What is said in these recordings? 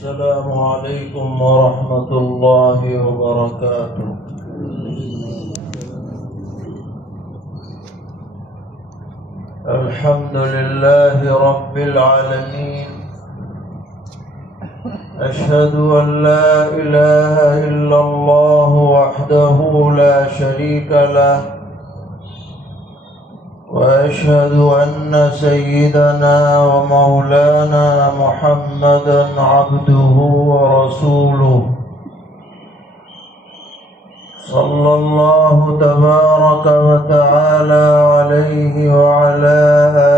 السلام عليكم ورحمة الله وبركاته. الحمد لله رب العالمين. أشهد أن لا إله إلا الله وحده لا شريك له، وأشهد أن سيدنا ومولانا محمدا عبده ورسوله، صلى الله تبارك وتعالى عليه وعلى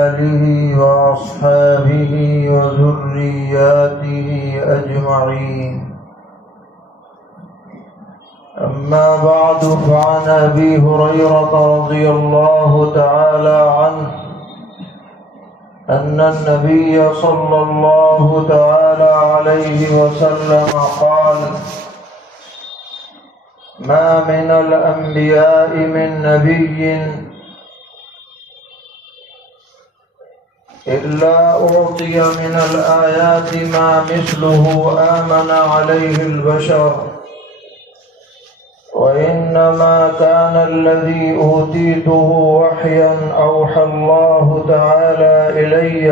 آله وأصحابه وذرياته أجمعين. أما بعد، فعن أبي هريرة رضي الله تعالى عنه أن النبي صلى الله تعالى عليه وسلم قال: ما من الأنبياء من نبي إلا أعطي من الآيات ما مثله آمن عليه البشر، وإنما كان الذي أوتيته وحيا أوحى الله تعالى إلي،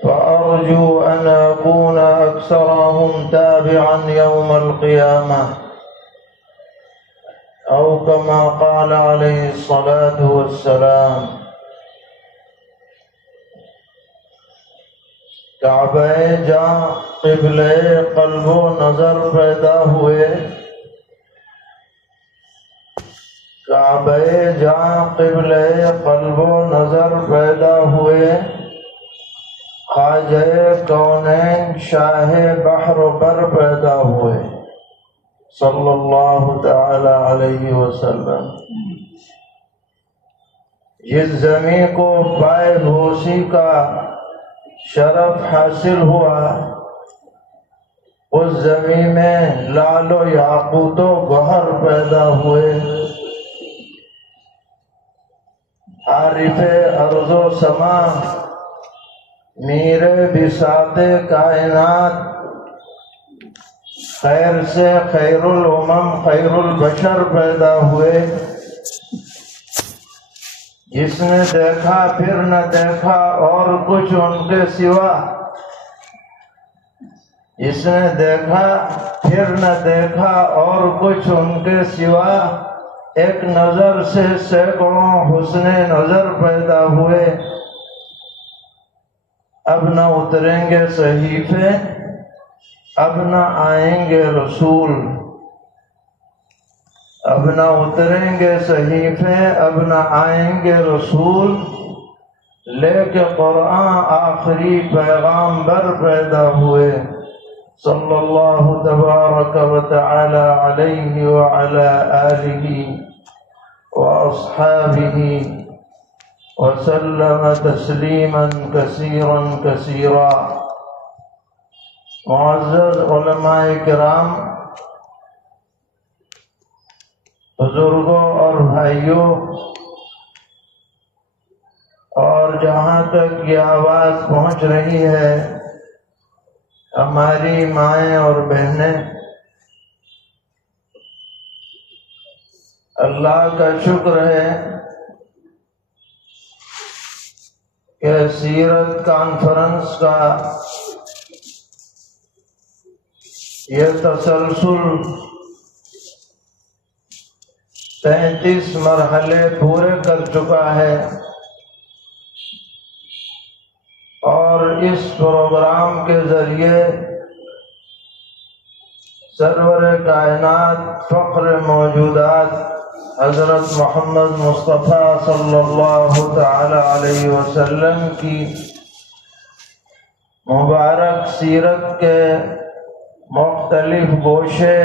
فأرجو أن أكون أكثرهم تابعا يوم القيامة، أو كما قال عليه الصلاة والسلام. کعبہ جاں قبلہ قلب و نظر پیدا ہوئے، کعبہ جاں قبلہ قلب و نظر پیدا ہوئے، خواجہ کونین شاہ بحر و بر پیدا ہوئے، صلی اللہ تعالی علیہ وسلم. جس زمین کو پائے بوسی کا شرف حاصل ہوا، اس زمین میں لال و یاقوت و گوہر پیدا ہوئے. عارف ارض و سما، میر بساط کائنات، خیر سے خیر الامم خیر البشر پیدا ہوئے. جس نے دیکھا پھر نہ دیکھا اور کچھ ان کے سوا، جس نے دیکھا پھر نہ دیکھا اور کچھ ان کے سوا، ایک نظر سے سینکڑوں حسن نظر پیدا ہوئے. اب نہ اتریں گے صحیفے، اب نہ آئیں گے رسول، اب نہ اتریں گے صحیفے، اب نہ آئیں گے رسول، لے کے قرآن آخری پیغامبر پیدا ہوئے، صلی اللہ تبارک و تعالی علیہ وعلی آلہ واصحابہ وسلم تسلیما کثیرا کثیرا. معزز علماء کرام، بزرگوں اور بھائیوں، اور جہاں تک یہ آواز پہنچ رہی ہے، ہماری مائیں اور بہنیں، اللہ کا شکر ہے کہ سیرت کانفرنس کا یہ تسلسل 33 مرحلے پورے کر چکا ہے، اور اس پروگرام کے ذریعے سرور کائنات فخر موجودات حضرت محمد مصطفیٰ صلی اللہ تعالی علیہ وسلم کی مبارک سیرت کے مختلف گوشے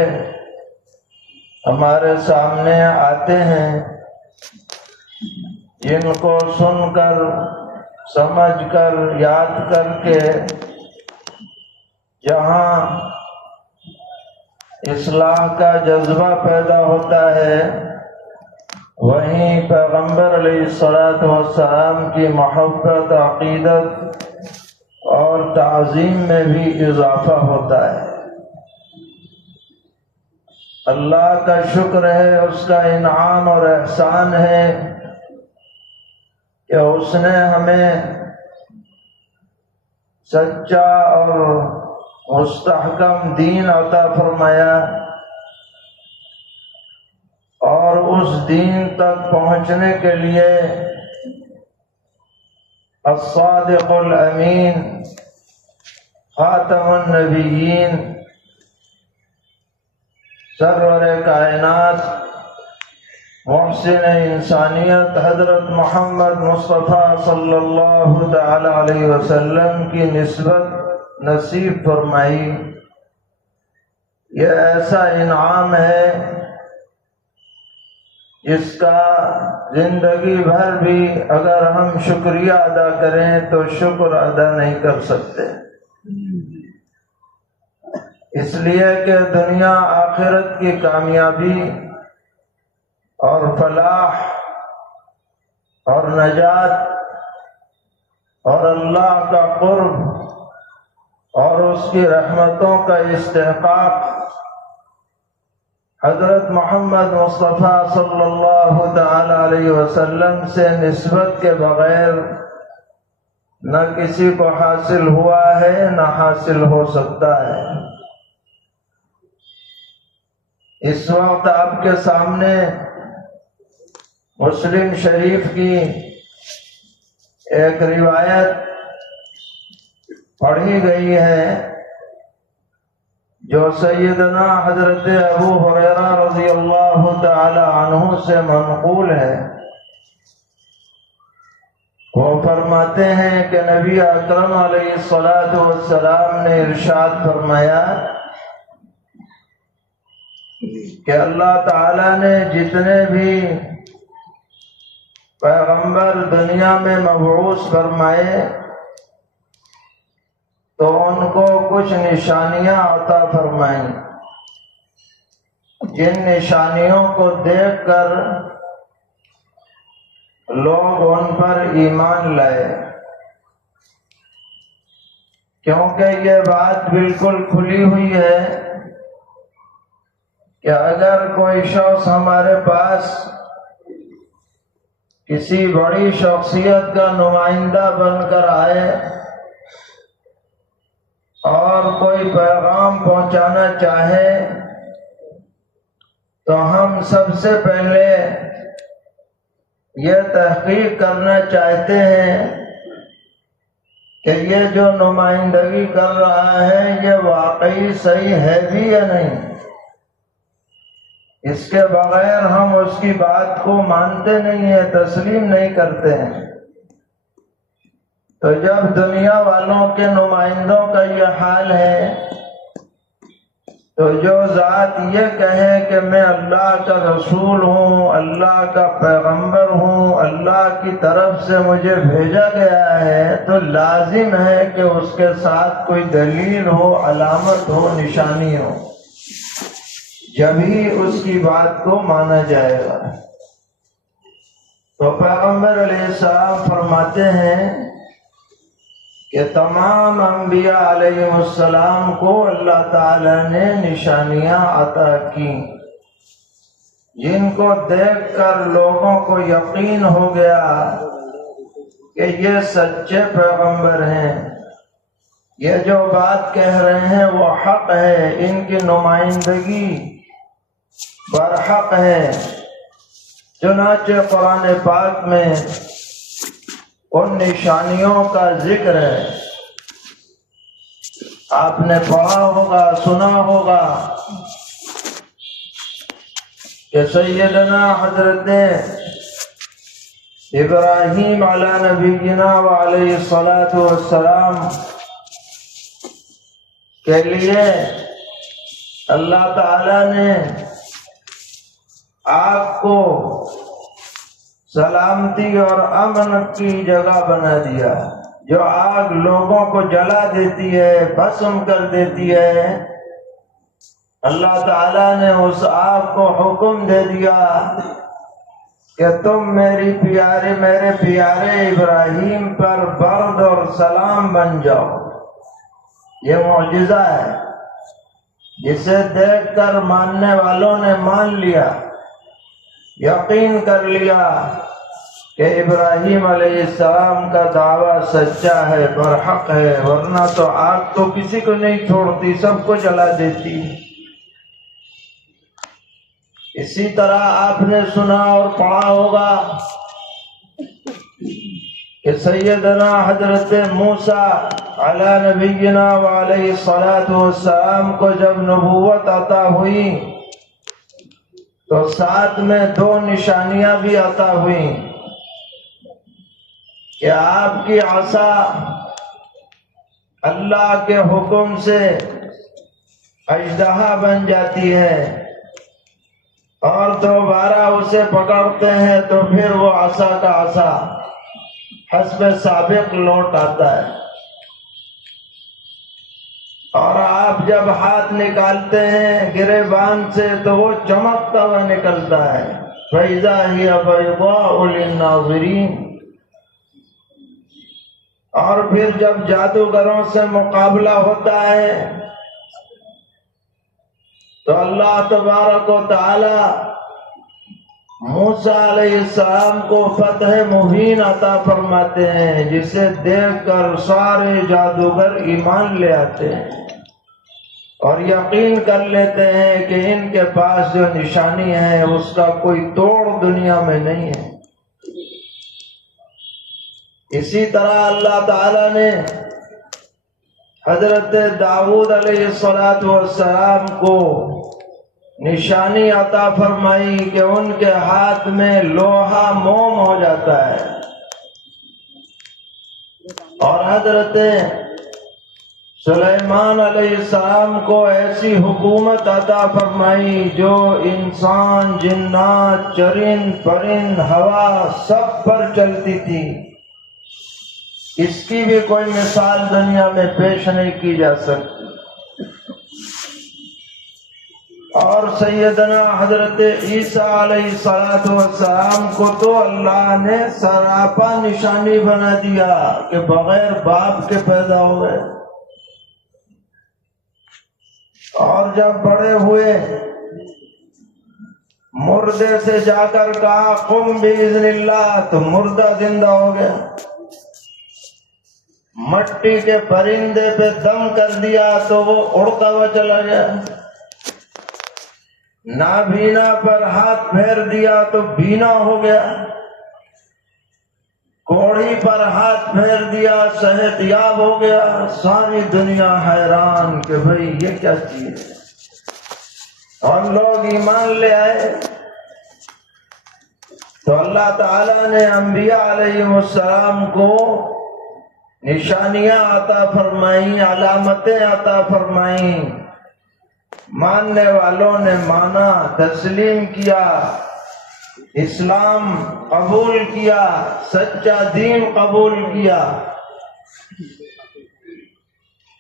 ہمارے سامنے آتے ہیں، جن کو سن کر، سمجھ کر، یاد کر کے جہاں اصلاح کا جذبہ پیدا ہوتا ہے، وہیں پیغمبر علیہ الصلوۃ والسلام کی محبت، عقیدت اور تعظیم میں بھی اضافہ ہوتا ہے۔ اللہ کا شکر ہے، اس کا انعام اور احسان ہے کہ اس نے ہمیں سچا اور مستحکم دین عطا فرمایا، اور اس دین تک پہنچنے کے لیے الصادق الامین خاتم النبیین سرور کائنات محسن انسانیت حضرت محمد مصطفیٰ صلی اللہ تعالی علیہ وسلم کی نسبت نصیب فرمائی۔ یہ ایسا انعام ہے جس کا زندگی بھر بھی اگر ہم شکریہ ادا کریں تو شکر ادا نہیں کر سکتے، اس لیے کہ دنیا آخرت کی کامیابی اور فلاح اور نجات اور اللہ کا قرب اور اس کی رحمتوں کا استحقاق حضرت محمد مصطفیٰ صلی اللہ تعالی علیہ وسلم سے نسبت کے بغیر نہ کسی کو حاصل ہوا ہے نہ حاصل ہو سکتا ہے۔ اس وقت آپ کے سامنے مسلم شریف کی ایک روایت پڑھی گئی ہے جو سیدنا حضرت ابو ہریرہ رضی اللہ تعالی عنہ سے منقول ہے۔ وہ فرماتے ہیں کہ نبی اکرم علیہ الصلاۃ والسلام نے ارشاد فرمایا کہ اللہ تعالی نے جتنے بھی پیغمبر دنیا میں مبعوث فرمائے تو ان کو کچھ نشانیاں عطا فرمائیں، جن نشانیوں کو دیکھ کر لوگ ان پر ایمان لائے، کیونکہ یہ بات بالکل کھلی ہوئی ہے کہ اگر کوئی شخص ہمارے پاس کسی بڑی شخصیت کا نمائندہ بن کر آئے اور کوئی پیغام پہنچانا چاہے تو ہم سب سے پہلے یہ تحقیق کرنا چاہتے ہیں کہ یہ جو نمائندگی کر رہا ہے یہ واقعی صحیح ہے بھی یا نہیں۔ اس کے بغیر ہم اس کی بات کو مانتے نہیں ہیں، تسلیم نہیں کرتے ہیں۔ تو جب دنیا والوں کے نمائندوں کا یہ حال ہے تو جو ذات یہ کہے کہ میں اللہ کا رسول ہوں، اللہ کا پیغمبر ہوں، اللہ کی طرف سے مجھے بھیجا گیا ہے، تو لازم ہے کہ اس کے ساتھ کوئی دلیل ہو، علامت ہو، نشانی ہو، جبھی اس کی بات کو مانا جائے گا۔ تو پیغمبر علیہ السلام فرماتے ہیں کہ تمام انبیاء علیہ السلام کو اللہ تعالی نے نشانیاں عطا کی، جن کو دیکھ کر لوگوں کو یقین ہو گیا کہ یہ سچے پیغمبر ہیں، یہ جو بات کہہ رہے ہیں وہ حق ہے، ان کی نمائندگی برحق ہے۔ چنانچہ قرآن پاک میں ان نشانیوں کا ذکر ہے، آپ نے پڑھا ہوگا، سنا ہوگا کہ سیدنا حضرت ابراہیم علی نبینا وعلیہ الصلاۃ والسلام کے لیے اللہ تعالی نے آپ کو سلامتی اور امن کی جگہ بنا دیا۔ جو آگ لوگوں کو جلا دیتی ہے، بھسم کر دیتی ہے، اللہ تعالیٰ نے اس آگ کو حکم دے دیا کہ تم میرے پیارے ابراہیم پر برد اور سلام بن جاؤ۔ یہ معجزہ ہے جسے دیکھ کر ماننے والوں نے مان لیا، یقین کر لیا کہ ابراہیم علیہ السلام کا دعویٰ سچا ہے، برحق ہے، ورنہ تو آگ تو کسی کو نہیں چھوڑتی، سب کو جلا دیتی۔ اسی طرح آپ نے سنا اور پڑھا ہوگا کہ سیدنا حضرت موسیٰ علی نبینا وعلیہ الصلاۃ والسلام کو جب نبوت عطا ہوئی تو ساتھ میں 2 نشانیاں بھی عطا ہوئیں کہ آپ کی عصا اللہ کے حکم سے اژدہا بن جاتی ہے اور دوبارہ اسے پکڑتے ہیں تو پھر وہ عصا کا عصا حسب سابق لوٹ آتا ہے، اور آپ جب ہاتھ نکالتے ہیں گریبان سے تو وہ چمکتا ہوا نکلتا ہے، فَإِذَا هِيَ بَيْضَاءُ لِلنَّاظِرِينَ۔ اور پھر جب جادوگروں سے مقابلہ ہوتا ہے تو اللہ تبارک و تعالی موسیٰ علیہ السلام کو فتح مبین عطا فرماتے ہیں، جسے دیکھ کر سارے جادوگر ایمان لے آتے ہیں اور یقین کر لیتے ہیں کہ ان کے پاس جو نشانی ہے اس کا کوئی توڑ دنیا میں نہیں ہے۔ اسی طرح اللہ تعالی نے حضرت داؤد علیہ السلام کو نشانی عطا فرمائی کہ ان کے ہاتھ میں لوہا موم ہو جاتا ہے، اور حضرت سلیمان علیہ السلام کو ایسی حکومت عطا فرمائی جو انسان، جنات، چرند پرند، ہوا سب پر چلتی تھی۔ اس کی بھی کوئی مثال دنیا میں پیش نہیں کی جا سکتی۔ اور سیدنا حضرت عیسیٰ علیہ السلام کو تو اللہ نے سراپا نشانی بنا دیا کہ بغیر باپ کے پیدا ہوئے، اور جب بڑے ہوئے مردے سے جا کر کہا قم باذن اللہ، تو مردہ زندہ ہو گیا۔ مٹی کے پرندے پہ دم کر دیا تو وہ اڑتا ہوا چلا گیا۔ نابینا پر ہاتھ پھیر دیا تو بینا ہو گیا۔ کوڑھی پر ہاتھ پھیر دیا صحت یاب ہو گیا۔ ساری دنیا حیران کہ بھئی یہ کیا چیز ہے، اور لوگ ایمان لے آئے۔ تو اللہ تعالی نے انبیاء علیہ السلام کو نشانیاں عطا فرمائیں، علامتیں عطا فرمائیں، ماننے والوں نے مانا، تسلیم کیا، اسلام قبول کیا، سچا دین قبول کیا۔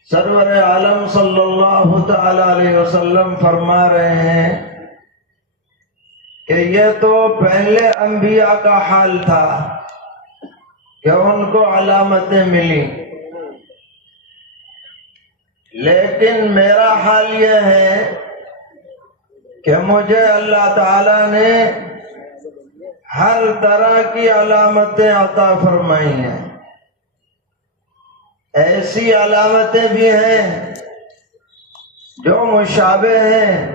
سرور عالم صلی اللہ تعالی علیہ وسلم فرما رہے ہیں کہ یہ تو پہلے انبیاء کا حال تھا کہ ان کو علامتیں ملی، لیکن میرا حال یہ ہے کہ مجھے اللہ تعالی نے ہر طرح کی علامتیں عطا فرمائی ہیں۔ ایسی علامتیں بھی ہیں جو مشابہ ہیں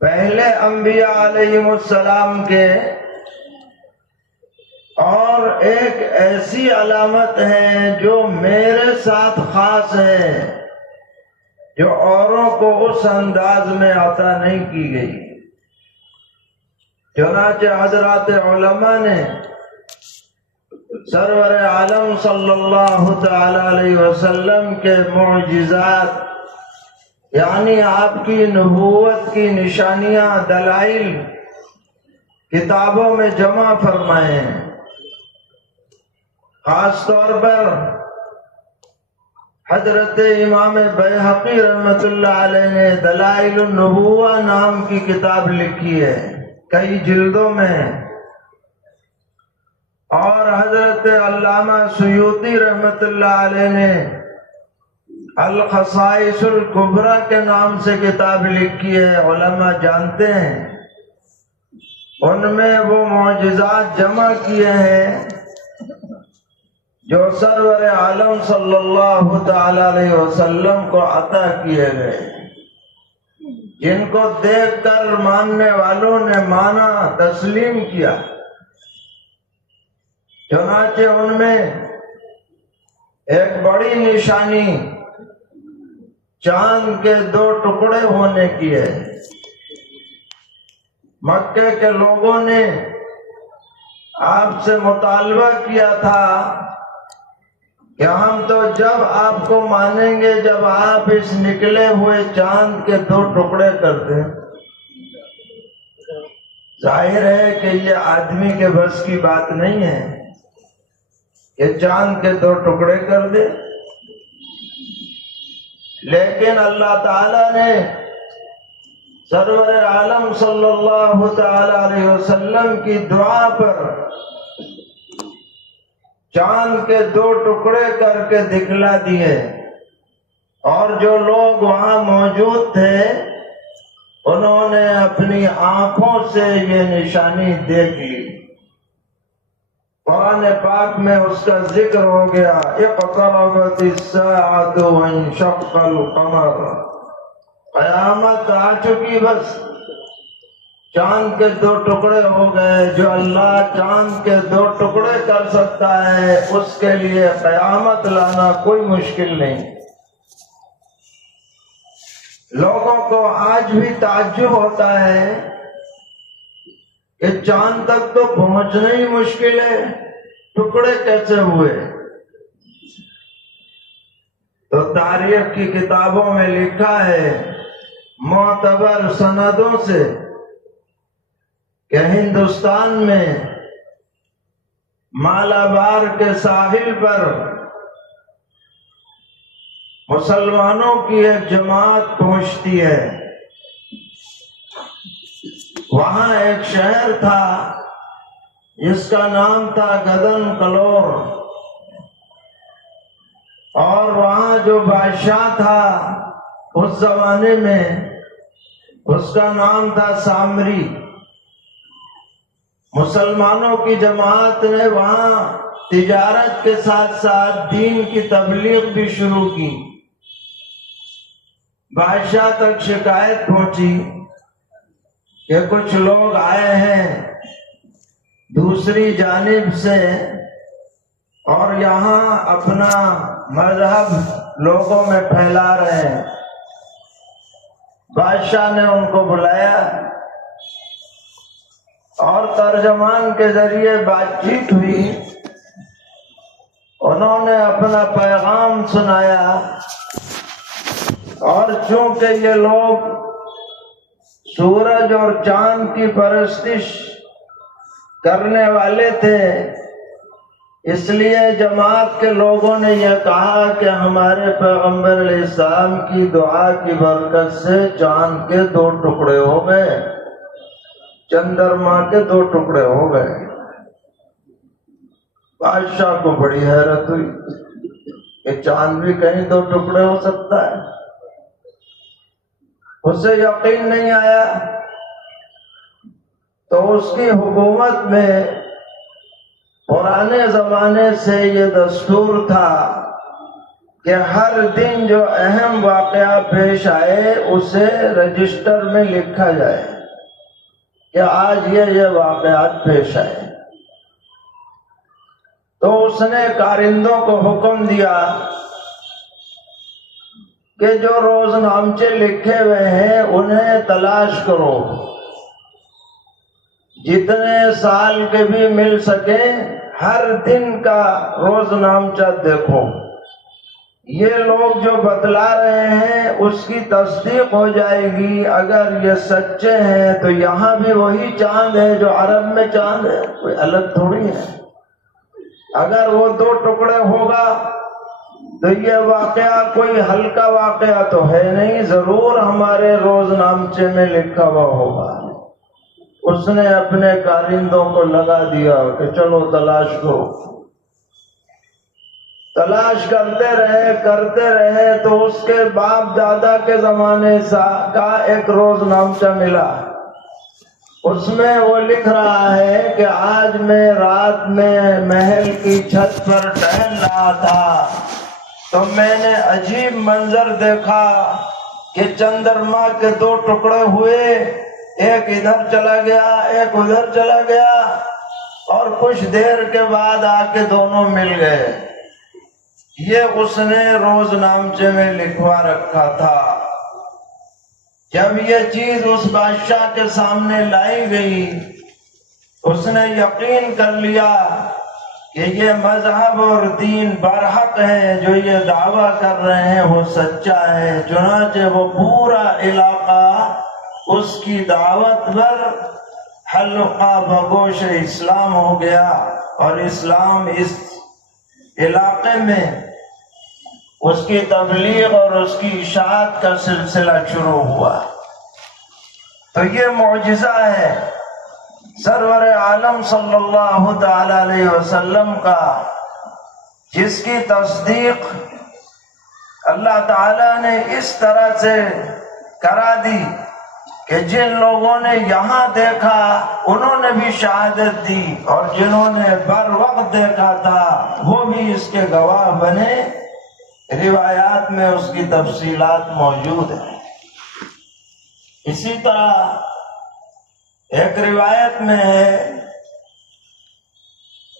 پہلے انبیاء علیہ السلام کے، اور ایک ایسی علامت ہے جو میرے ساتھ خاص ہے، جو اوروں کو اس انداز میں عطا نہیں کی گئی۔ چنانچہ حضرات علماء نے سرور عالم صلی اللہ تعالی علیہ وسلم کے معجزات، یعنی آپ کی نبوت کی نشانیاں، دلائل کتابوں میں جمع فرمائے ہیں۔ خاص طور پر حضرت امام بیہقی رحمۃ اللہ علیہ نے دلائل النبوہ نام کی کتاب لکھی ہے، کئی جلدوں میں، اور حضرت علامہ سیوطی رحمۃ اللہ علیہ نے الخصائص الکبریٰ کے نام سے کتاب لکھی ہے، علماء جانتے ہیں۔ ان میں وہ معجزات جمع کیے ہیں جو سرور عالم صلی اللہ تعالی علیہ وسلم کو عطا کیے گئے، جن کو دیکھ کر ماننے والوں نے مانا، تسلیم کیا۔ چنانچہ ان میں ایک بڑی نشانی چاند کے 2 ٹکڑے ہونے کی ہے۔ مکے کے لوگوں نے آپ سے مطالبہ کیا تھا کہ ہم تو جب آپ کو مانیں گے جب آپ اس نکلے ہوئے چاند کے 2 ٹکڑے کر دیں۔ ظاہر ہے کہ یہ آدمی کے بس کی بات نہیں ہے کہ چاند کے 2 ٹکڑے کر دے، لیکن اللہ تعالی نے سرور عالم صلی اللہ تعالی علیہ وسلم کی دعا پر چاند کے 2 ٹکڑے کر کے دکھلا دیے، اور جو لوگ وہاں موجود تھے انہوں نے اپنی آنکھوں سے یہ نشانی دیکھ لی۔ قرآن پاک میں اس کا ذکر ہو گیا، اقتربت الساعۃ وانشق القمر، قیامت آ چکی، بس چاند کے 2 ٹکڑے ہو گئے۔ جو اللہ چاند کے 2 ٹکڑے کر سکتا ہے اس کے لیے قیامت لانا کوئی مشکل نہیں۔ لوگوں کو آج بھی تعجب ہوتا ہے کہ چاند تک تو پہنچنا ہی مشکل ہے، ٹکڑے کیسے ہوئے؟ تو تاریخ کی کتابوں میں لکھا ہے معتبر سندوں سے کہ ہندوستان میں مالابار کے ساحل پر مسلمانوں کی ایک جماعت پہنچتی ہے۔ وہاں ایک شہر تھا جس کا نام تھا گدن کلور، اور وہاں جو بادشاہ تھا اس زمانے میں اس کا نام تھا سامری۔ مسلمانوں کی جماعت نے وہاں تجارت کے ساتھ ساتھ دین کی تبلیغ بھی شروع کی۔ بادشاہ تک شکایت پہنچی کہ کچھ لوگ آئے ہیں دوسری جانب سے اور یہاں اپنا مذہب لوگوں میں پھیلا رہے ہیں۔ بادشاہ نے ان کو بلایا اور ترجمان کے ذریعے بات چیت ہوئی۔ انہوں نے اپنا پیغام سنایا، اور چونکہ یہ لوگ سورج اور چاند کی پرستش کرنے والے تھے، اس لیے جماعت کے لوگوں نے یہ کہا کہ ہمارے پیغمبر علیہ السلام کی دعا کی برکت سے چاند کے 2 ٹکڑے ہو گئے، چندرما کے 2 ٹکڑے ہو گئے۔ بادشاہ کو بڑی حیرت ہوئی کہ چاند بھی کہیں 2 ٹکڑے ہو سکتا ہے، اسے یقین نہیں آیا۔ تو اس کی حکومت میں پرانے زمانے سے یہ دستور تھا کہ ہر دن جو اہم واقعہ پیش آئے اسے رجسٹر میں لکھا جائے کہ آج یہ واقعات پیش آئے۔ تو اس نے کارندوں کو حکم دیا کہ جو روز نامچے لکھے ہوئے ہیں انہیں تلاش کرو، جتنے سال کے بھی مل سکیں ہر دن کا روز نامچہ دیکھو۔ یہ لوگ جو بتلا رہے ہیں اس کی تصدیق ہو جائے گی، اگر یہ سچے ہیں تو یہاں بھی وہی چاند ہے جو عرب میں چاند ہے، کوئی الگ تھوڑی ہے۔ اگر وہ 2 ٹکڑے ہوگا تو یہ واقعہ کوئی ہلکا واقعہ تو ہے نہیں، ضرور ہمارے روز نامچے میں لکھا ہوا ہوگا۔ اس نے اپنے کارندوں کو لگا دیا کہ چلو تلاش کرو۔ تلاش کرتے رہے تو اس کے باپ دادا کے زمانے کا ایک روز نامچہ ملا۔ اس میں وہ لکھ رہا ہے کہ آج میں رات میں محل کی چھت پر ٹہل رہا تھا تو میں نے عجیب منظر دیکھا کہ چندرما کے دو ٹکڑے ہوئے، ایک ادھر چلا گیا ایک ادھر چلا گیا، اور کچھ دیر کے بعد آ کے دونوں مل گئے۔ یہ اس نے روز نامچے میں لکھوا رکھا تھا۔ جب یہ چیز اس بادشاہ کے سامنے لائی گئی، اس نے یقین کر لیا کہ یہ مذہب اور دین برحق ہے، جو یہ دعویٰ کر رہے ہیں وہ سچا ہے۔ چنانچہ وہ پورا علاقہ اس کی دعوت پر حلقہ بگوش اسلام ہو گیا، اور اسلام اس علاقے میں اس کی تبلیغ اور اس کی اشاعت کا سلسلہ شروع ہوا۔ تو یہ معجزہ ہے سرور عالم صلی اللہ تعالی علیہ وسلم کا، جس کی تصدیق اللہ تعالی نے اس طرح سے کرا دی کہ جن لوگوں نے یہاں دیکھا انہوں نے بھی شہادت دی، اور جنہوں نے بر وقت دیکھا تھا وہ بھی اس کے گواہ بنے۔ روایات میں اس کی تفصیلات موجود ہیں۔ اسی طرح ایک روایت میں ہے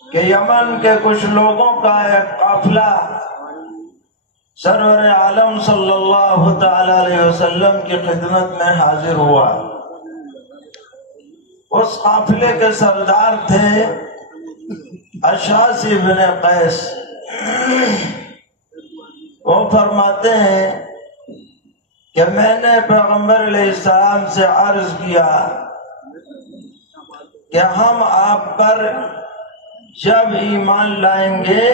کہ یمن کے کچھ لوگوں کا ایک قافلہ سرور عالم صلی اللہ تعالی علیہ وسلم کی خدمت میں حاضر ہوا۔ اس قافلے کے سردار تھے اشعث بن قیس۔ وہ فرماتے ہیں کہ میں نے پیغمبر علیہ السلام سے عرض کیا کہ ہم آپ پر جب ایمان لائیں گے،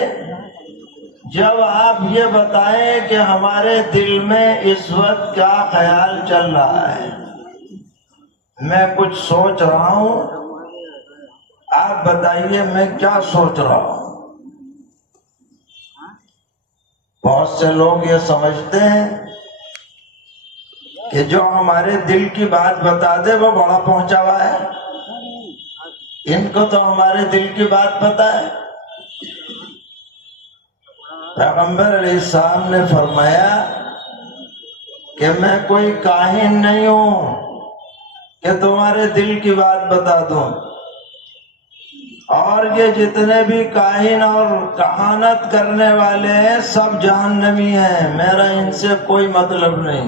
جب آپ یہ بتائیں کہ ہمارے دل میں اس وقت کیا خیال چل رہا ہے۔ میں کچھ سوچ رہا ہوں، آپ بتائیے میں کیا سوچ رہا ہوں۔ بہت سے لوگ یہ سمجھتے ہیں کہ جو ہمارے دل کی بات بتا دے وہ بڑا پہنچا ہوا ہے، ان کو تو ہمارے دل کی بات پتہ ہے۔ پیغمبر علیہ السلام نے فرمایا کہ میں کوئی کاہن نہیں ہوں کہ تمہارے دل کی بات بتا دوں، اور یہ جتنے بھی کاہن اور کہانت کرنے والے ہیں سب جہنمی ہیں، میرا ان سے کوئی مطلب نہیں۔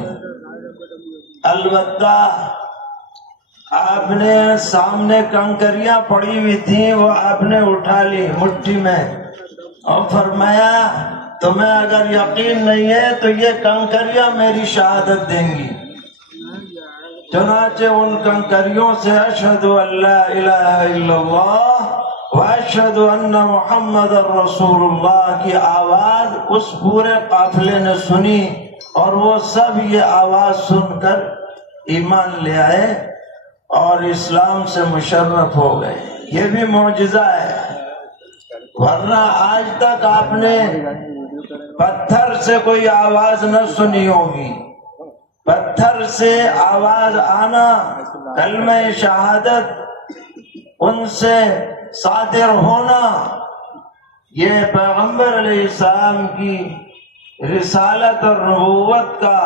البتہ آپ نے سامنے کنکریاں پڑی ہوئی تھیں، وہ آپ نے اٹھا لی مٹھی میں، اور فرمایا تمہیں اگر یقین نہیں ہے تو یہ کنکریاں میری شہادت دیں گی۔ چنانچہ ان کنکریوں سے اشہد ان لا الہ الا اللہ واشہد ان محمد رسول اللہ کی آواز اس پورے قافلے نے سنی، اور وہ سب یہ آواز سن کر ایمان لے آئے اور اسلام سے مشرف ہو گئے۔ یہ بھی معجزہ ہے، ورنہ آج تک آپ نے پتھر سے کوئی آواز نہ سنی ہوگی۔ پتھر سے آواز آنا، کلمہ شہادت ان سے صادر ہونا، یہ پیغمبر علیہ السلام کی رسالت اور نبوت کا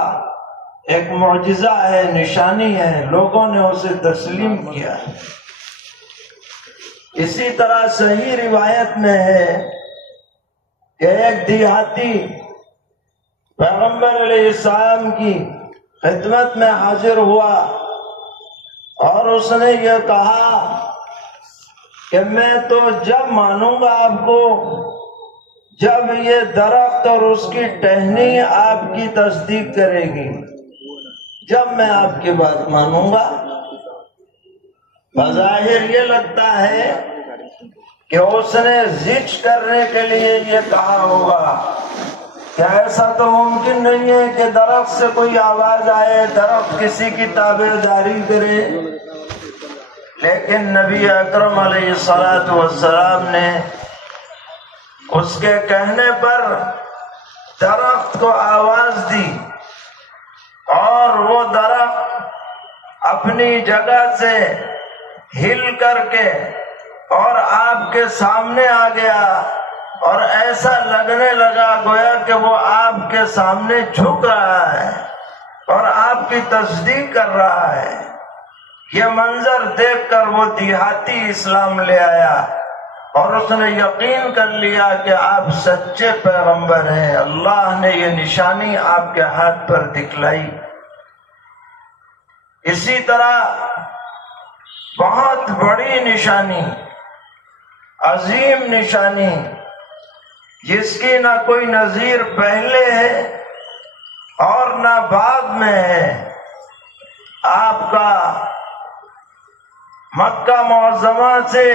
ایک معجزہ ہے، نشانی ہے، لوگوں نے اسے تسلیم کیا۔ اسی طرح صحیح روایت میں ہے کہ ایک دیہاتی پیغمبر علیہ السلام کی خدمت میں حاضر ہوا، اور اس نے یہ کہا کہ میں تو جب مانوں گا آپ کو جب یہ درخت اور اس کی ٹہنی آپ کی تصدیق کرے گی، جب میں آپ کی بات مانوں گا۔ بظاہر یہ لگتا ہے کہ اس نے ضد کرنے کے لیے یہ کہا ہوگا کہ ایسا تو ممکن نہیں ہے کہ درخت سے کوئی آواز آئے، درخت کسی کی تابعداری کرے، لیکن نبی اکرم علیہ الصلوۃ والسلام نے اس کے کہنے پر درخت کو آواز دی اور وہ درخت اپنی جگہ سے ہل کر کے اور آپ کے سامنے آ گیا، اور ایسا لگنے لگا گویا کہ وہ آپ کے سامنے جھک رہا ہے اور آپ کی تصدیق کر رہا ہے۔ یہ منظر دیکھ کر وہ دیہاتی اسلام لے آیا اور اس نے یقین کر لیا کہ آپ سچے پیغمبر ہیں۔ اللہ نے یہ نشانی آپ کے ہاتھ پر دکھلائی۔ اسی طرح بہت بڑی نشانی، عظیم نشانی، جس کی نہ کوئی نظیر پہلے ہے اور نہ بعد میں ہے، آپ کا مکہ معظمہ سے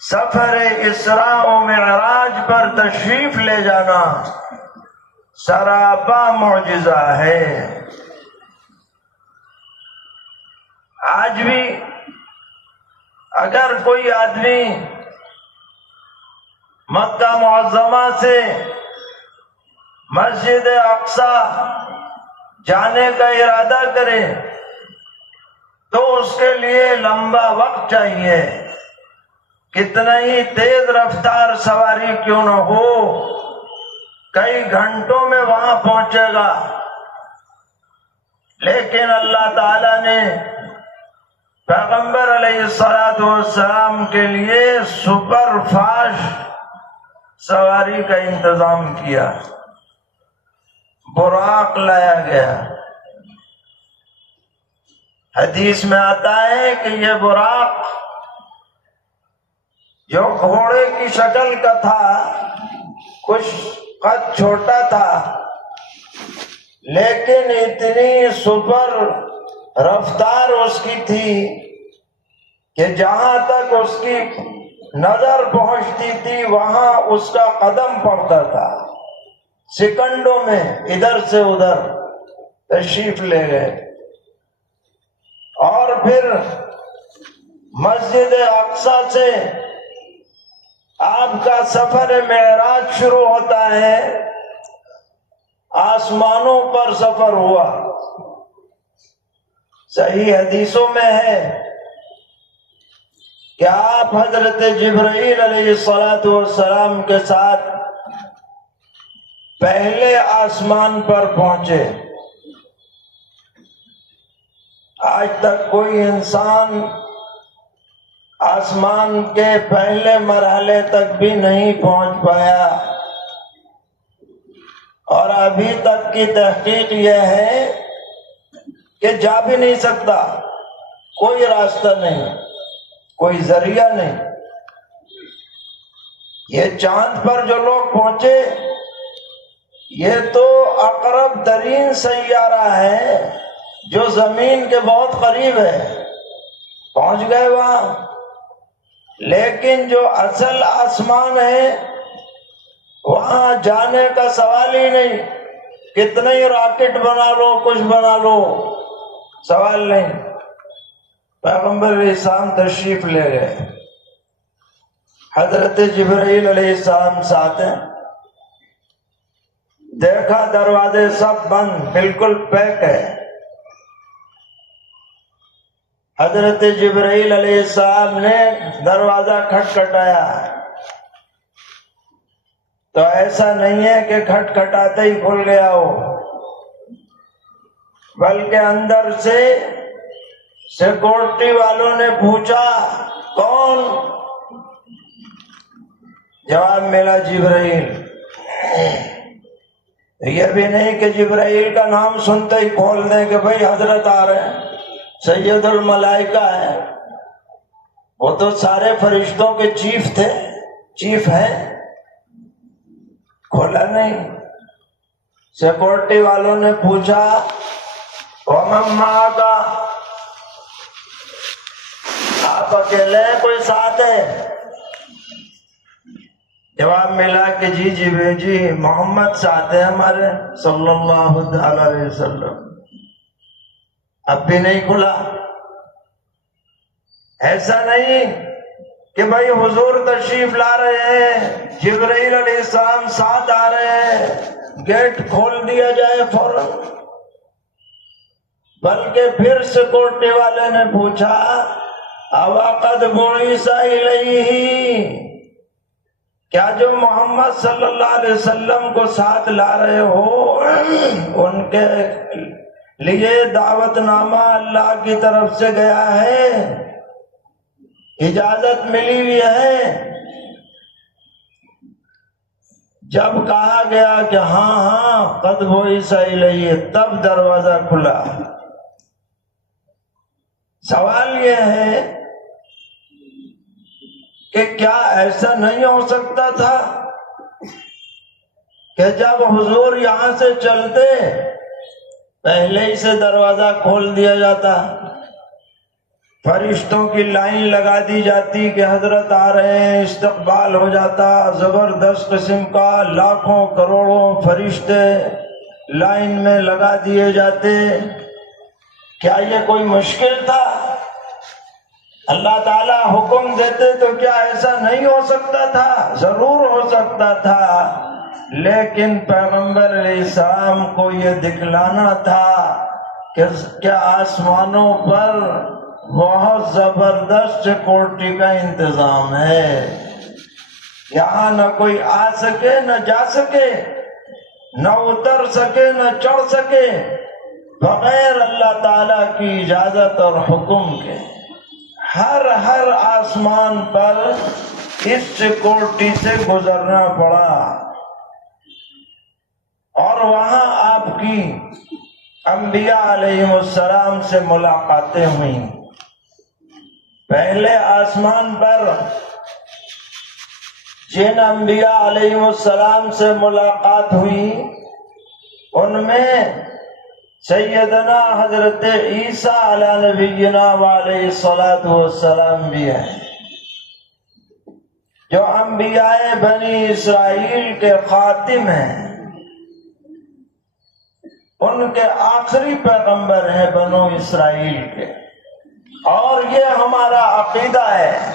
سفر اسراء و معراج پر تشریف لے جانا سراپا معجزہ ہے۔ آج بھی اگر کوئی آدمی مکہ معظمہ سے مسجد اقصی جانے کا ارادہ کرے تو اس کے لیے لمبا وقت چاہیے، کتنا ہی تیز رفتار سواری کیوں نہ ہو، کئی گھنٹوں میں وہاں پہنچے گا۔ لیکن اللہ تعالی نے پیغمبر علیہ السلام کے لیے سپر فاسٹ سواری کا انتظام کیا، براق لایا گیا۔ حدیث میں آتا ہے کہ یہ براق جو گھوڑے کی شکل کا تھا، کچھ قد چھوٹا تھا، لیکن اتنی سپر رفتار اس کی تھی کہ جہاں تک اس کی نظر پہنچتی تھی وہاں اس کا قدم پڑتا تھا۔ سیکنڈوں میں ادھر سے ادھر تشریف لے گئے، اور پھر مسجد اقصی سے آپ کا سفر معراج شروع ہوتا ہے۔ آسمانوں پر سفر ہوا۔ صحیح حدیثوں میں ہے کہ آپ حضرت جبرائیل علیہ السلام کے ساتھ پہلے آسمان پر پہنچے۔ آج تک کوئی انسان آسمان کے پہلے مرحلے تک بھی نہیں پہنچ پایا، اور ابھی تک کی تحقیق یہ ہے کہ جا بھی نہیں سکتا، کوئی راستہ نہیں، کوئی ذریعہ نہیں۔ یہ چاند پر جو لوگ پہنچے، یہ تو اقرب ترین سیارہ ہے جو زمین کے بہت قریب ہے، پہنچ گئے وہاں۔ لیکن جو اصل آسمان ہے وہاں جانے کا سوال ہی نہیں، کتنے ہی راکٹ بنا لو، کچھ بنا لو، سوال نہیں۔ پیغمبر علیہ السلام تشریف لے گئے، حضرت جبرائیل علیہ السلام ساتھ ہیں۔ دیکھا دروازے سب بند، بالکل پیک ہے۔ حضرت جبرائیل علیہ السلام نے دروازہ کھٹکھٹایا تو ایسا نہیں ہے کہ کھٹکھٹاتے ہی کھل گیا ہو، بلکہ اندر سے سیکورٹی والوں نے پوچھا کون؟ جواب ملا جبرائیل۔ یہ بھی نہیں کہ جبرائیل کا نام سنتے ہی کھول دیں کہ بھئی حضرت آ رہے ہیں، سید الملائکہ ہے، وہ تو سارے فرشتوں کے چیف تھے، چیف ہیں۔ کھولا نہیں۔ سیکورٹی والوں نے پوچھا وَمَن مَعَكَ، آپ اکیلے ہیں، کوئی ساتھ ہے؟ جواب ملا کہ جی محمد ساتھ ہے ہمارے صلی اللہ علیہ وسلم۔ اب بھی نہیں کھلا۔ ایسا نہیں کہ بھائی حضور تشریف لا رہے ہیں، جبرائیل علیہ السلام ساتھ آ رہے ہیں، گیٹ کھول دیا جائے فوراً؟ بلکہ پھر سیکورٹی والے نے پوچھا اوقد بعث الیہ، کیا جو محمد صلی اللہ علیہ وسلم کو ساتھ لا رہے ہو ان کے لیے دعوت نامہ اللہ کی طرف سے گیا ہے، اجازت ملی ہوئی ہے؟ جب کہا گیا کہ ہاں ہاں قد بعث الیہ، تب دروازہ کھلا۔ سوال یہ ہے کہ کیا ایسا نہیں ہو سکتا تھا کہ جب حضور یہاں سے چلتے پہلے ہی سے دروازہ کھول دیا جاتا، فرشتوں کی لائن لگا دی جاتی کہ حضرت آ رہے ہیں، استقبال ہو جاتا، زبردست قسم کا لاکھوں کروڑوں فرشتے لائن میں لگا دیے جاتے؟ کیا یہ کوئی مشکل تھا؟ اللہ تعالیٰ حکم دیتے تو کیا ایسا نہیں ہو سکتا تھا؟ ضرور ہو سکتا تھا، لیکن پیغمبر علیہ السلام کو یہ دکھلانا تھا کہ کیا آسمانوں پر بہت زبردست سیکورٹی کا انتظام ہے، یہاں نہ کوئی آ سکے نہ جا سکے، نہ اتر سکے نہ چڑھ سکے بغیر اللہ تعالیٰ کی اجازت اور حکم کے۔ ہر آسمان پر اس سیکورٹی سے گزرنا پڑا، اور وہاں آپ کی انبیاء علیہ السلام سے ملاقاتیں ہوئیں۔ پہلے آسمان پر جن انبیاء علیہ السلام سے ملاقات ہوئی ان میں سیدنا حضرت عیسیٰ علی نبینا وعلیہ الصلاۃ والسلام بھی ہیں، جو انبیاء بنی اسرائیل کے خاتم ہیں، ان کے آخری پیغمبر ہیں بنو اسرائیل کے۔ اور یہ ہمارا عقیدہ ہے،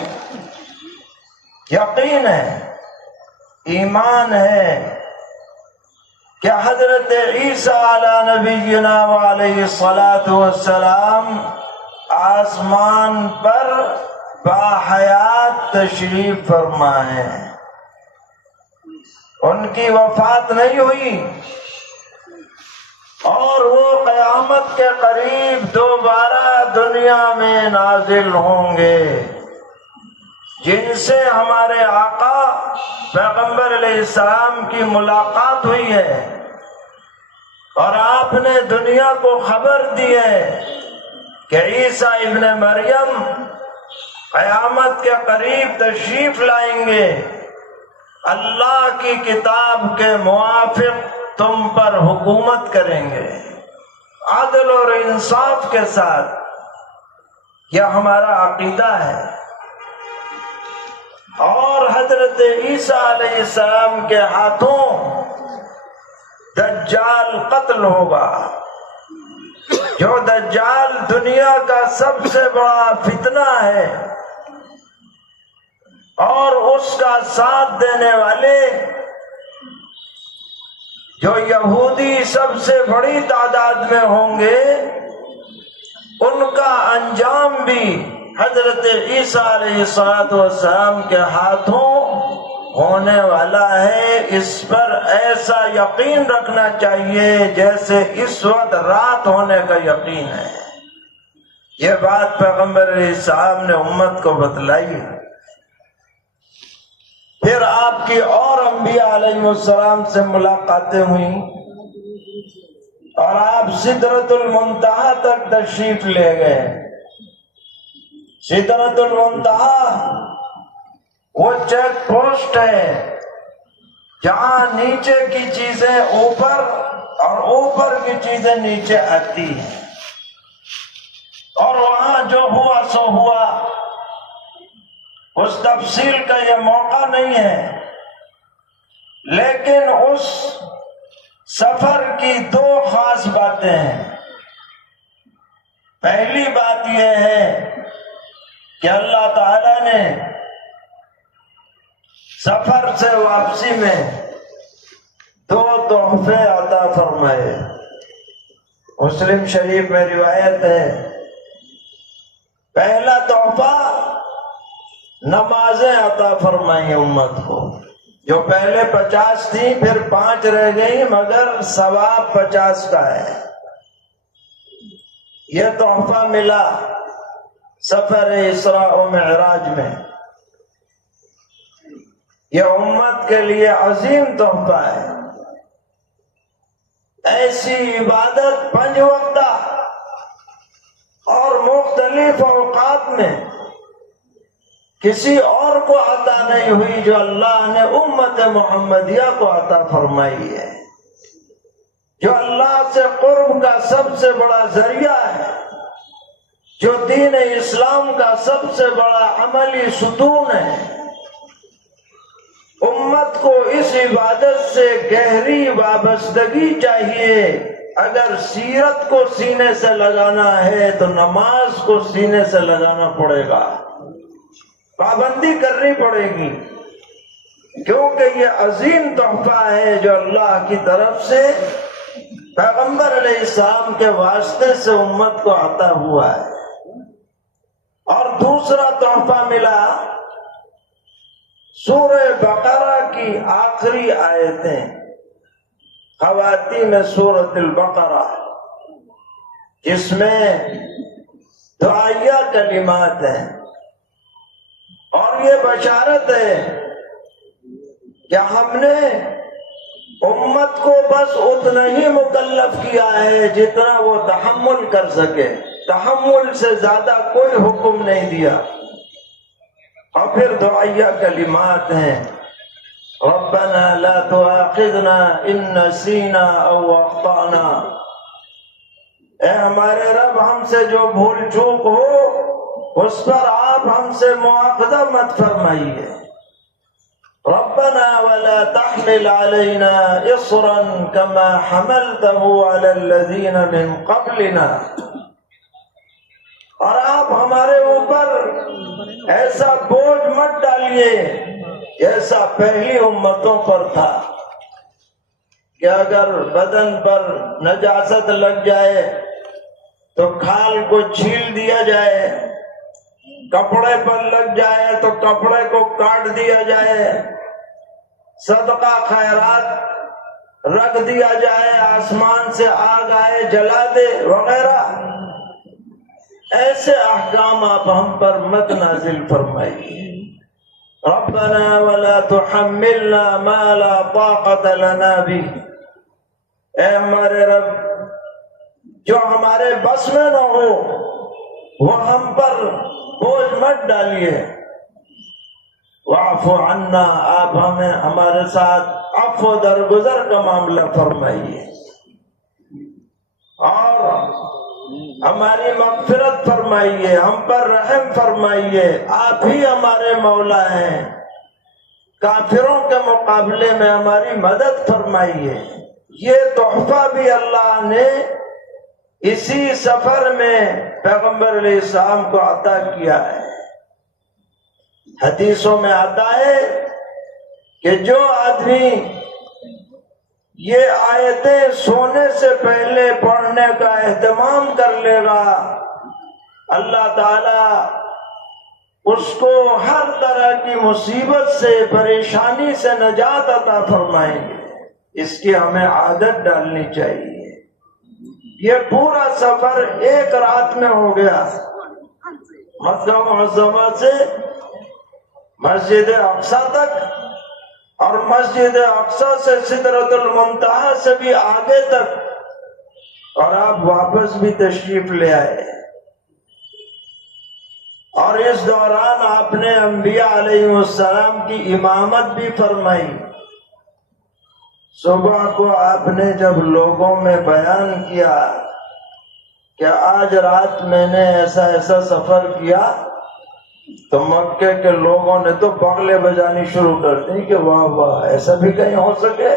یقین ہے، ایمان ہے کہ حضرت عیسیٰ علی نبینا وعلیہ الصلاۃ والسلام آسمان پر باحیات تشریف فرما ہے، ان کی وفات نہیں ہوئی، اور وہ قیامت کے قریب دوبارہ دنیا میں نازل ہوں گے، جن سے ہمارے آقا پیغمبر علیہ السلام کی ملاقات ہوئی ہے، اور آپ نے دنیا کو خبر دی ہے کہ عیسیٰ ابن مریم قیامت کے قریب تشریف لائیں گے، اللہ کی کتاب کے موافق تم پر حکومت کریں گے، عدل اور انصاف کے ساتھ۔ یہ ہمارا عقیدہ ہے۔ اور حضرت عیسیٰ علیہ السلام کے ہاتھوں دجال قتل ہوگا، جو دجال دنیا کا سب سے بڑا فتنہ ہے، اور اس کا ساتھ دینے والے جو یہودی سب سے بڑی تعداد میں ہوں گے، ان کا انجام بھی حضرت عیسیٰ علیہ السلام کے ہاتھوں ہونے والا ہے۔ اس پر ایسا یقین رکھنا چاہیے جیسے اس وقت رات ہونے کا یقین ہے۔ یہ بات پیغمبر علیہ السلام نے امت کو بتلائی۔ پھر آپ کی اور انبیاء علیہ السلام سے ملاقاتیں ہوئیں، اور آپ سدرۃ المنتہا تک تشریف لے گئے۔ سدرۃ المنتہا وہ چیک پوسٹ ہے جہاں نیچے کی چیزیں اوپر اور اوپر کی چیزیں نیچے آتی ہیں، اور وہاں جو ہوا سو ہوا، اس تفصیل کا یہ موقع نہیں ہے، لیکن اس سفر کی دو خاص باتیں ہیں۔ پہلی بات یہ ہے کہ اللہ تعالیٰ نے سفر سے واپسی میں 2 تحفے عطا فرمائے۔ مسلم شریف میں روایت ہے، پہلا تحفہ نمازیں عطا فرمائی امت کو، جو پہلے 50 تھیں پھر 5 رہ گئی، مگر ثواب 50 کا ہے۔ یہ تحفہ ملا سفر اسراء و معراج میں، یہ امت کے لیے عظیم تحفہ ہے۔ ایسی عبادت 5 وقتہ اور مختلف اوقات میں کسی اور کو عطا نہیں ہوئی جو اللہ نے امت محمدیہ کو عطا فرمائی ہے، جو اللہ سے قرب کا سب سے بڑا ذریعہ ہے، جو دین اسلام کا سب سے بڑا عملی ستون ہے۔ امت کو اس عبادت سے گہری وابستگی چاہیے۔ اگر سیرت کو سینے سے لگانا ہے تو نماز کو سینے سے لگانا پڑے گا، پابندی کرنی پڑے گی، کیونکہ یہ عظیم تحفہ ہے جو اللہ کی طرف سے پیغمبر علیہ السلام کے واسطے سے امت کو عطا ہوا ہے۔ اور دوسرا تحفہ ملا سورہ بقرہ کی آخری آیتیں، خواتین سورۃ البقرہ، جس میں دعائیہ کلمات ہیں، اور یہ بشارت ہے کہ ہم نے امت کو بس اتنا ہی مکلف کیا ہے جتنا وہ تحمل کر سکے، تحمل سے زیادہ کوئی حکم نہیں دیا۔ اور پھر دعائیہ کلمات ہیں، ربنا لا تؤاخذنا ان نسینا او اخطانا، اے ہمارے رب ہم سے جو بھول چوک ہو اس پر آپ ہم سے مواخذہ مت فرمائیے۔ ربنا ولا تحمل علينا اصرا كما حملته على الذين من قبلنا، اور آپ ہمارے اوپر ایسا بوجھ مت ڈالیے جیسا پہلی امتوں پر تھا، کہ اگر بدن پر نجاست لگ جائے تو کھال کو چھیل دیا جائے، کپڑے پر لگ جائے تو کپڑے کو کاٹ دیا جائے، صدقہ خیرات رکھ دیا جائے، آسمان سے آگ آئے جلا دے وغیرہ۔ ایسے احکام آپ ہم پر مت نازل فرمائیے۔ ربنا ولا تحملنا ما لا طاقة لنا به، اے ہمارے رب جو ہمارے بس میں نہ ہو وہ ہم پر بوجھ مت ڈالیے۔ واعف عنا، آپ ہمیں ہمارے ساتھ عفو درگزر کا معاملہ فرمائیے، اور ہماری مغفرت فرمائیے، ہم پر رحم فرمائیے۔ آپ ہی ہمارے مولا ہیں، کافروں کے مقابلے میں ہماری مدد فرمائیے۔ یہ تحفہ بھی اللہ نے اسی سفر میں پیغمبر علیہ السلام کو عطا کیا ہے۔ حدیثوں میں آتا ہے کہ جو آدمی یہ آیتیں سونے سے پہلے پڑھنے کا اہتمام کر لے گا، اللہ تعالی اس کو ہر طرح کی مصیبت سے، پریشانی سے نجات عطا فرمائیں گے۔ اس کی ہمیں عادت ڈالنی چاہیے۔ یہ پورا سفر 1 رات میں ہو گیا، مکہ معظمہ سے مسجد اقصی تک، اور مسجد اقصی سے سدرۃ المنتہا سے بھی آگے تک، اور آپ واپس بھی تشریف لے آئے۔ اور اس دوران آپ نے انبیاء علیہ السلام کی امامت بھی فرمائی۔ صبح کو آپ نے جب لوگوں میں بیان کیا کہ آج رات میں نے ایسا ایسا سفر کیا، تو مکے کے لوگوں نے تو بغلے بجانی شروع کر دی کہ واہ واہ، ایسا بھی کہیں ہو سکے۔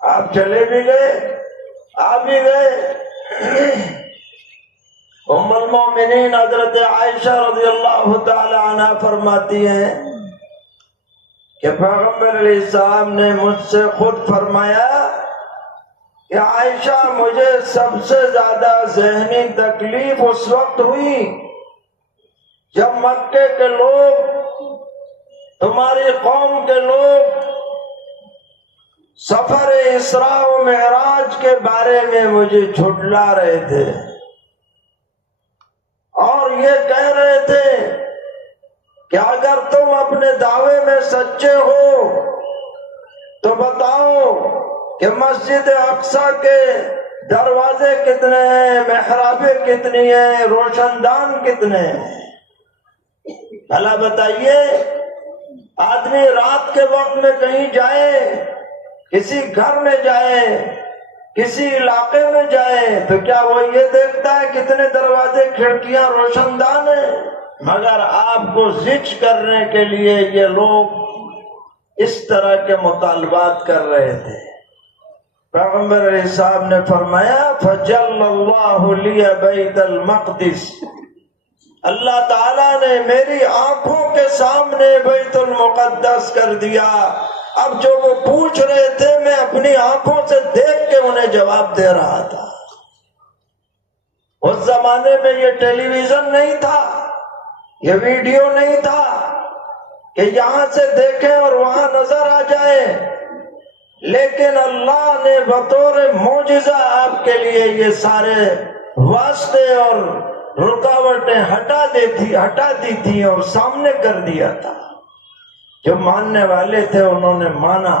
آپ چلے بھی گئے، آ بھی گئے۔ ام المومنین حضرت عائشہ رضی اللہ تعالی عنہ فرماتی ہیں کہ پیغمبر علیہ السلام نے مجھ سے خود فرمایا کہ عائشہ مجھے سب سے زیادہ ذہنی تکلیف اس وقت ہوئی جب مکے کے لوگ، تمہاری قوم کے لوگ سفر اسراء و معراج کے بارے میں مجھے جھٹلا رہے تھے اور یہ کہہ رہے تھے کہ اگر تم اپنے دعوے میں سچے ہو تو بتاؤ کہ مسجد اقصی کے دروازے کتنے ہیں، محرابیں کتنی ہیں، روشن دان کتنے ہیں؟ بھلا بتائیے، آدمی رات کے وقت میں کہیں جائے، کسی گھر میں جائے، کسی علاقے میں جائے، تو کیا وہ یہ دیکھتا ہے کتنے دروازے کھڑکیاں روشن دان ہیں؟ مگر آپ کو زج کرنے کے لیے یہ لوگ اس طرح کے مطالبات کر رہے تھے۔ پیغمبر علیہ السلام نے فرمایا فجل اللہ لی بیت المقدس، اللہ تعالیٰ نے میری آنکھوں کے سامنے بیت المقدس کر دیا۔ اب جو وہ پوچھ رہے تھے میں اپنی آنکھوں سے دیکھ کے انہیں جواب دے رہا تھا۔ اس زمانے میں یہ ٹیلی ویژن نہیں تھا، یہ ویڈیو نہیں تھا کہ یہاں سے دیکھیں اور وہاں نظر آ جائے، لیکن اللہ نے بطور معجزہ آپ کے لیے یہ سارے واسطے اور رکاوٹیں ہٹا دی تھی اور سامنے کر دیا تھا۔ جو ماننے والے تھے انہوں نے مانا،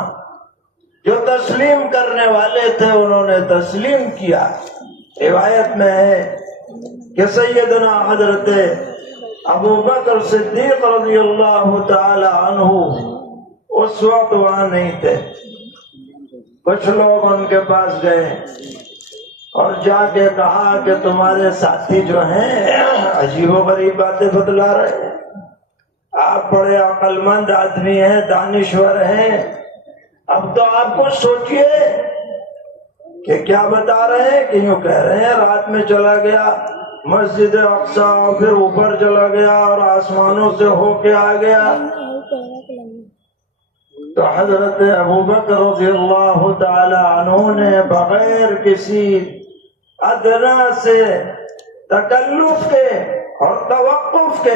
جو تسلیم کرنے والے تھے انہوں نے تسلیم کیا۔ روایت میں ہے کہ سیدنا حضرت ابو بکر صدیق رضی اللہ تعالی عنہ اس وقت وہاں نہیں تھے۔ کچھ لوگ ان کے پاس گئے اور جا کے کہا کہ تمہارے ساتھی جو ہیں عجیب و غریب باتیں بتلا رہے ہیں، آپ بڑے عقل مند آدمی ہیں، دانشور ہیں، اب تو آپ کچھ سوچئے کہ کیا بتا رہے ہیں۔ کہ یوں کہہ رہے ہیں رات میں چلا گیا مسجد اقصی اور پھر اوپر چلا گیا اور آسمانوں سے ہو کے آ گیا۔ تو حضرت ابوبکر رضی اللہ تعالی عنہ نے بغیر کسی ادنا سے تکلف کے اور توقف کے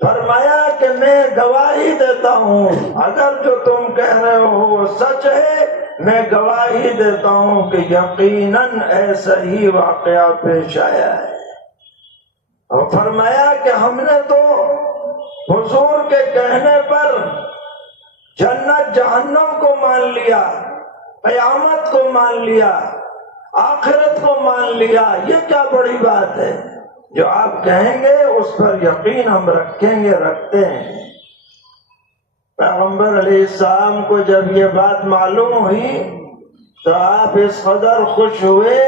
فرمایا کہ میں گواہی دیتا ہوں، اگر جو تم کہہ رہے ہو سچ ہے، میں گواہی دیتا ہوں کہ یقیناً ایسا ہی واقعہ پیش آیا ہے۔ اور فرمایا کہ ہم نے تو حضور کے کہنے پر جنت جہنم کو مان لیا، قیامت کو مان لیا، آخرت کو مان لیا، یہ کیا بڑی بات ہے؟ جو آپ کہیں گے اس پر یقین ہم رکھیں گے، رکھتے ہیں۔ پیغمبر علیہ السلام کو جب یہ بات معلوم ہوئی تو آپ اس قدر خوش ہوئے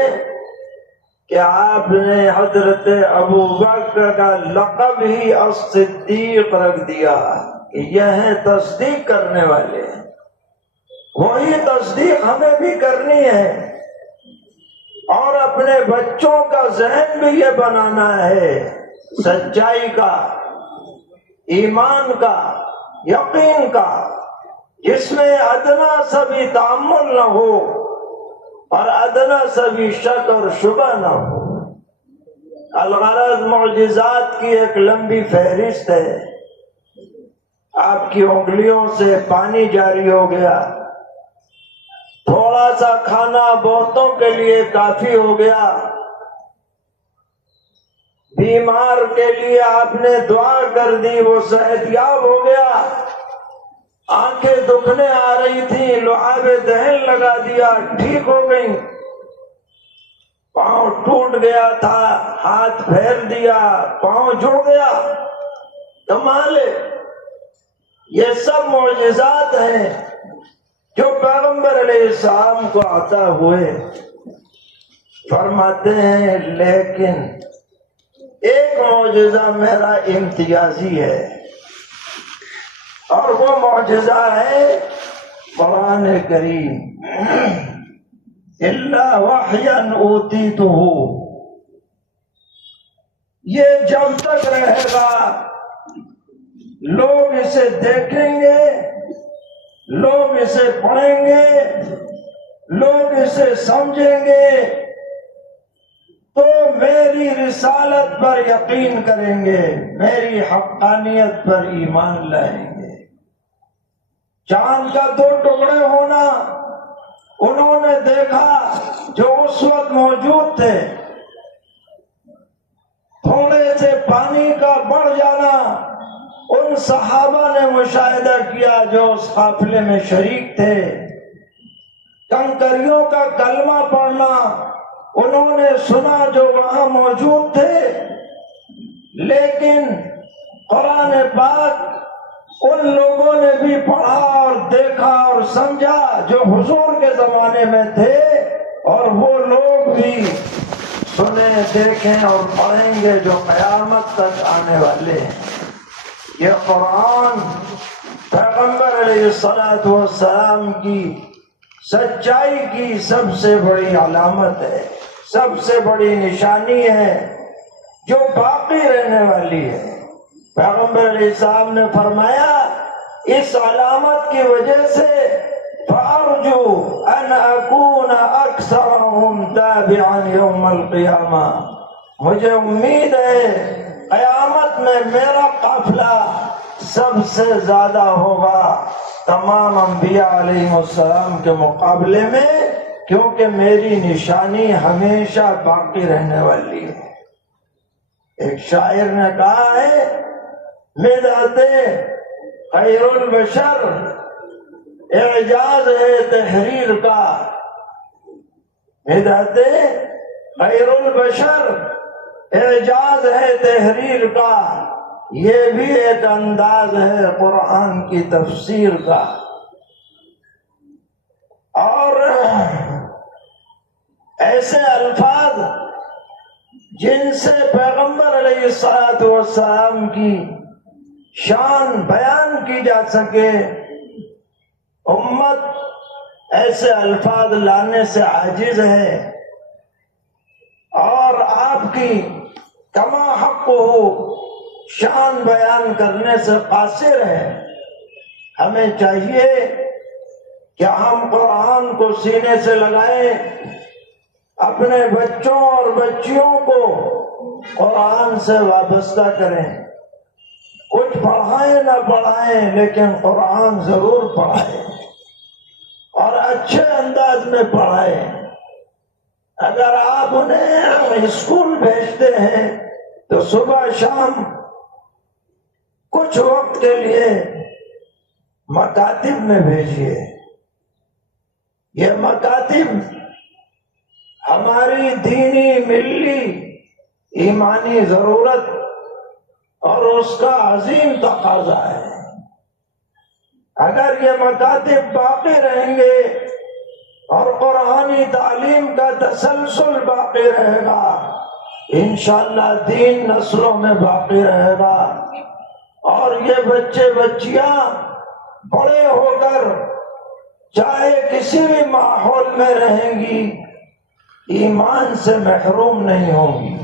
کہ آپ نے حضرت ابو بکر کا لقب ہی الصدیق رکھ دیا کہ یہ ہے تصدیق کرنے والے۔ وہی تصدیق ہمیں بھی کرنی ہے اور اپنے بچوں کا ذہن بھی یہ بنانا ہے، سچائی کا، ایمان کا، یقین کا، جس میں ادنا سا بھی تعمل نہ ہو اور ادنا سا بھی شک اور شبہ نہ ہو۔ الغرض معجزات کی ایک لمبی فہرست ہے، آپ کی انگلیوں سے پانی جاری ہو گیا، تھوڑا سا کھانا بہتوں کے لیے کافی ہو گیا، بیمار کے لیے آپ نے دعا کر دی، وہ صحت یاب ہو گیا، آنکھیں دکھنے آ رہی تھی، لعاب دہن لگا دیا، ٹھیک ہو گئی، پاؤں ٹوٹ گیا تھا، ہاتھ پھیر دیا، پاؤں جڑ گیا۔ کمال ہے، یہ سب معجزات ہیں جو پیغمبر علیہ السلام کو عطا ہوئے۔ فرماتے ہیں لیکن ایک معجزہ میرا امتیازی ہے، اور وہ معجزہ ہے قرآن کریم، الا وحیا اوتیتہ، یہ جب تک رہے گا لوگ اسے دیکھیں گے، لوگ اسے پڑھیں گے، لوگ اسے سمجھیں گے تو میری رسالت پر یقین کریں گے، میری حقانیت پر ایمان لائیں گے۔ چاند کا 2 ٹکڑے ہونا انہوں نے دیکھا جو اس وقت موجود تھے، تھوڑے سے پانی کا بڑھ جانا ان صحابہ نے مشاہدہ کیا جو اس قافلے میں شریک تھے، کنکریوں کا کلمہ پڑھنا انہوں نے سنا جو وہاں موجود تھے، لیکن قرآن پاک ان لوگوں نے بھی پڑھا اور دیکھا اور سمجھا جو حضور کے زمانے میں تھے، اور وہ لوگ بھی سنیں، دیکھیں اور پڑھیں گے جو قیامت تک آنے والے ہیں۔ یہ قرآن پیغمبر علیہ الصلوۃ والسلام کی سچائی کی سب سے بڑی علامت ہے، سب سے بڑی نشانی ہے جو باقی رہنے والی ہے۔ پیغمبر علیہ السلام نے فرمایا اس علامت کی وجہ سے فَأَرْجُو أَنْ أَكُونَ أَكْثَرَهُمْ تَابِعًا يَوْمَ الْقِيَامَةِ، مجھے امید ہے قیامت میں میرا قافلہ سب سے زیادہ ہوگا تمام انبیاء علیہ السلام کے مقابلے میں، کیونکہ میری نشانی ہمیشہ باقی رہنے والی ہے۔ ایک شاعر نے کہا ہے مدحت خیر البشر اعجاز ہے تحریر کا، مدحت خیر البشر اعجاز ہے تحریر کا، یہ بھی ایک انداز ہے قرآن کی تفسیر کا۔ اور ایسے الفاظ جن سے پیغمبر علیہ الصلوۃ والسلام کی شان بیان کی جا سکے، امت ایسے الفاظ لانے سے عاجز ہے، اور آپ کی کما حق ہو شان بیان کرنے سے قاصر ہے۔ ہمیں چاہیے کہ ہم قرآن کو سینے سے لگائیں، اپنے بچوں اور بچیوں کو قرآن سے وابستہ کریں، کچھ پڑھائیں نہ پڑھائیں لیکن قرآن ضرور پڑھائیں اور اچھے انداز میں پڑھائیں۔ اگر آپ انہیں اسکول بھیجتے ہیں تو صبح شام کچھ وقت کے لیے مکاتب میں بھیجیے۔ یہ مکاتب ہماری دینی ملی ایمانی ضرورت اور اس کا عظیم تقاضا ہے۔ اگر یہ مکاتب باقی رہیں گے اور قرآنی تعلیم کا تسلسل باقی رہے گا، انشاءاللہ دین نسلوں میں باقی رہے گا، اور یہ بچے بچیاں بڑے ہو کر چاہے کسی بھی ماحول میں رہیں گی ایمان سے محروم نہیں ہوں گی۔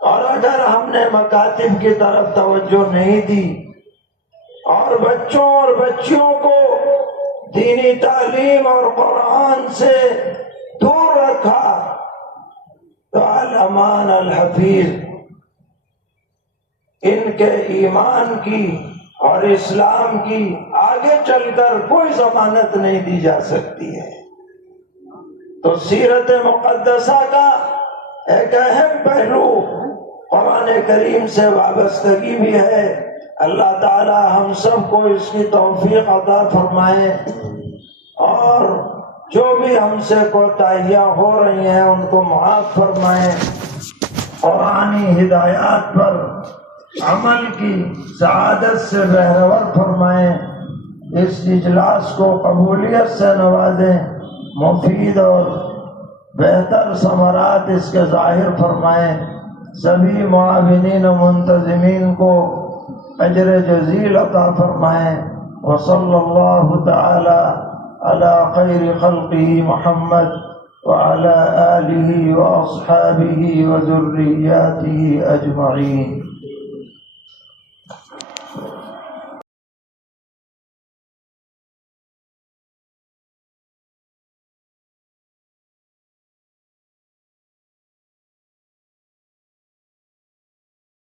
اور اگر ہم نے مکاتب کی طرف توجہ نہیں دی اور بچوں اور بچیوں کو دینی تعلیم اور قرآن سے دور رکھا تو الامان الحفیظ ان کے ایمان کی اور اسلام کی آگے چل کر کوئی ضمانت نہیں دی جا سکتی ہے۔ تو سیرت مقدسہ کا ایک اہم پہلو قرآن کریم سے وابستگی بھی ہے۔ اللہ تعالی ہم سب کو اس کی توفیق عطا فرمائے، اور جو بھی ہم سے کوتاہیاں ہو رہی ہیں ان کو معاف فرمائے، قرآنی ہدایات پر عمل کی سعادت سے بہرور فرمائیں، اس اجلاس کو قبولیت سے نوازیں، مفید اور بہتر ثمرات اس کے ظاہر فرمائیں، سبھی معاونین و منتظمین کو اجر جزیل عطا فرمائیں۔ وصلی اللہ تعالی علی خیر خلقہ محمد وعلی آلہ واصحابہ وذریاتہ اجمعین۔